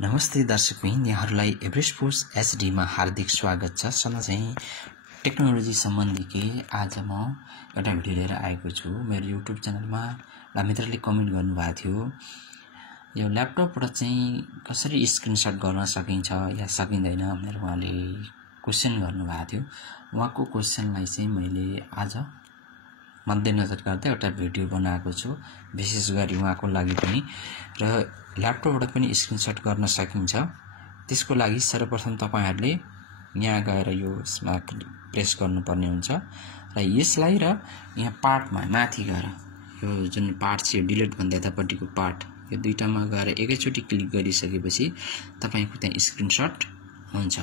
नमस्ते दर्शकबिन, यहाँहरूलाई एभरेस्ट पोस्ट एचडी मा हार्दिक स्वागत छ। सधैँ चाहिँ टेक्नोलोजी सम्बन्धी आज म एउटा भिडियो लिएर आएको छु। मेरो युट्युब च्यानलमा मित्रले कमेन्ट गर्नुभएको थियो, यो ल्यापटपबाट चाहिँ कसरी स्क्रिनशट गर्न सकिन्छ या सकिँदैन भनेर उहाँले क्वेशन गर्नुभएको थियो। उहाँको क्वेशनलाई चाहिँ मैले आज मध्यनजर गर्दै एउटा भिडियो बनाएको छु, विशेष गरी उहाँको लागि पनि। र ल्यापटपबाट पनि स्क्रिनशट गर्न सकिन्छ। त्यसको लागि सर्वप्रथम तपाईहरुले यहाँ गएर यो यसमा प्रेस गर्नुपर्ने हुन्छ र यसलाई र यहाँ पार्टमा माथि गएर यो जुन पार्ट छ डिलिट भन्दा यतापट्टिको पार्ट, यो दुईटामा गएर एकैचोटी क्लिक गरिसकेपछि तपाईको त्यहाँ स्क्रिनशट हुन्छ।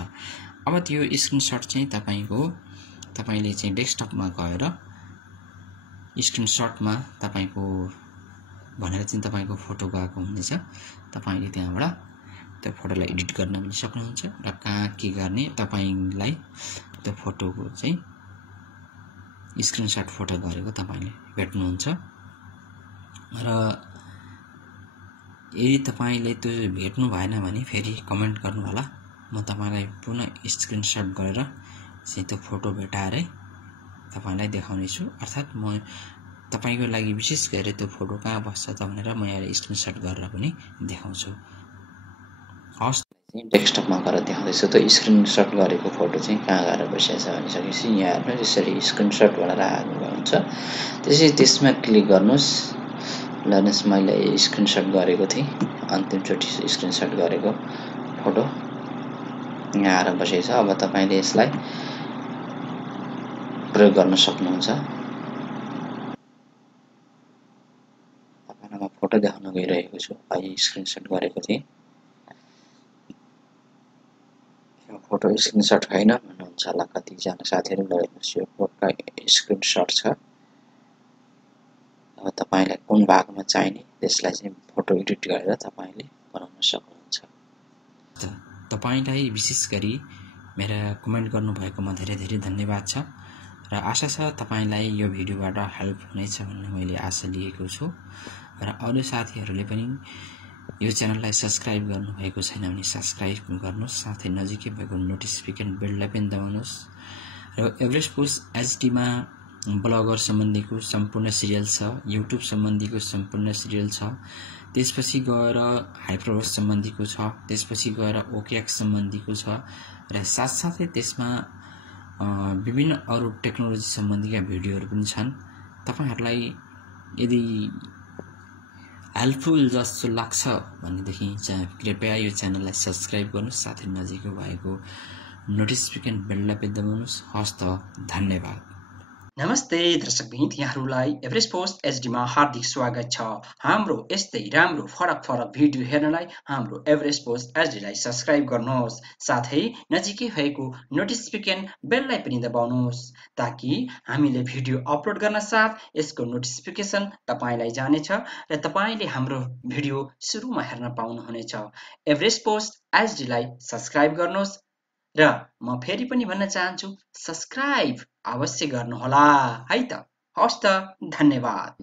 अब त्यो स्क्रिनशट चाहिँ तपाईले चाहिँ डेस्कटपमा गएर स्क्रिनशटमा तपाईको भनेर चाहिँ तपाईको फोटो गएको हुनेछ। तपाईले त्यहाँबाट त्यो फोटोलाई एडिट गर्न पनि सक्नुहुन्छ र कहाँ के गर्ने तपाईलाई त्यो फोटोको चाहिँ स्क्रिनशट फोटो गरेको तपाईले भेट्नुहुन्छ। र यदि तपाईले त्यो भेट्नु भएन भने फेरि कमेन्ट गर्नु होला, म तपाईलाई पुनः स्क्रिनशट गरेर चाहिँ त्यो फोटो भेटाएरै तपाईलाई देखाउने छु। अर्थात म तपाईको लागि विशेष गरेर त्यो फोटो कहाँ बस्छ त भनेर म यहाँ स्क्रिनशट गरेर पनि देखाउँछु। हस्, चाहिँ डेस्कटपमा गएर देखाउँदै छु। त्यो स्क्रिनशट गरेको फोटो चाहिँ कहाँ गएर बसेछ भनिसकेपछि यहाँ हेर्नु, यसरी स्क्रिनशट भनेर आएको हुन्छ। त्यसै त्यसमा क्लिक गर्नुस्। लर्नस मैले स्क्रिनशट गरेको थिएँ, अन्तिम चोटी स्क्रिनशट गरेको फोटो यहाँ आएर बसेछ। अब तपाईले यसलाई प्रयोग गर्न सक्नुहुन्छ। तपाईलाई म फोटो देखाउन गइरहेको छु। अहिले स्क्रिनशट गरेको थिएँ। यो फोटो स्क्रिनशट हैन भन्नुहुन्छ होला कति जना साथीहरुले। यो फोटो स्क्रिनशट छ। अब तपाईलाई कुन भागमा चाहिने त्यसलाई चाहिँ फोटो एडिट गरेर तपाईले बनाउन सक्नुहुन्छ। तपाईलाई विशेष गरी मेरा कमेन्ट गर्नु भएकोमा धेरै धेरै धन्यवाद छ र आशा छ तपाईलाई यो भिडियोबाट हेल्प हुनेछ भन्ने मैले आशा लिएको छु। र अरु साथीहरुले पनि यो च्यानललाई सब्स्क्राइब गर्नु भएको छैन भने सब्स्क्राइब गर्नुस्, साथै नजिकै भएको नोटिफिकेसन बेललाई पनि दबाउनुस्। र एभरेस्ट पोस्ट एचडी मा ब्लगर सम्बन्धीको सम्पूर्ण सिरियल छ, युट्युब सम्बन्धीको सम्पूर्ण सिरियल छ, त्यसपछि गएर हाइपरहोस्ट सम्बन्धीको छ, त्यसपछि गएर ओकेएक्स सम्बन्धीको छ र साथसाथै त्यसमा विभिन्न अरु टेक्नोलोजी सम्बन्धीका भिडियोहरु पनि छन्। तपाईहरुलाई यदि हेल्पफुल जस्तो लाग्छ भनेदेखि चाहिँ कृपया यो च्यानललाई सब्स्क्राइब गर्नुस्, साथै नजिकै भएको नोटिफिकेसन बेललाई पनि दबाउनुस्। हस्त, धन्यवाद। नमस्ते दर्शकबिन, यहाँहरूलाई एभरेस्ट पोस्ट एचडी मा हार्दिक स्वागत छ। हाम्रो यस्तै राम्रो फरक भिडियो हेर्नलाई हाम्रो एभरेस्ट पोस्ट एचडी लाई सब्स्क्राइब गर्नुहोस्, साथै नजिकै भएको नोटिफिकेसन बेललाई पनि दबाउनुहोस् ताकि हामीले भिडियो अपलोड गर्न साथ यसको नोटिफिकेसन तपाईलाई जानेछ र तपाईले हाम्रो भिडियो सुरुमा हेर्न पाउनुहुनेछ। एभरेस्ट पोस्ट एचडी लाई सब्स्क्राइब गर्नुहोस् र म फेरि पनि भन्न चाहन्छु, सब्स्क्राइब अवश्य गर्नुहोला है त। हस्त, धन्यवाद।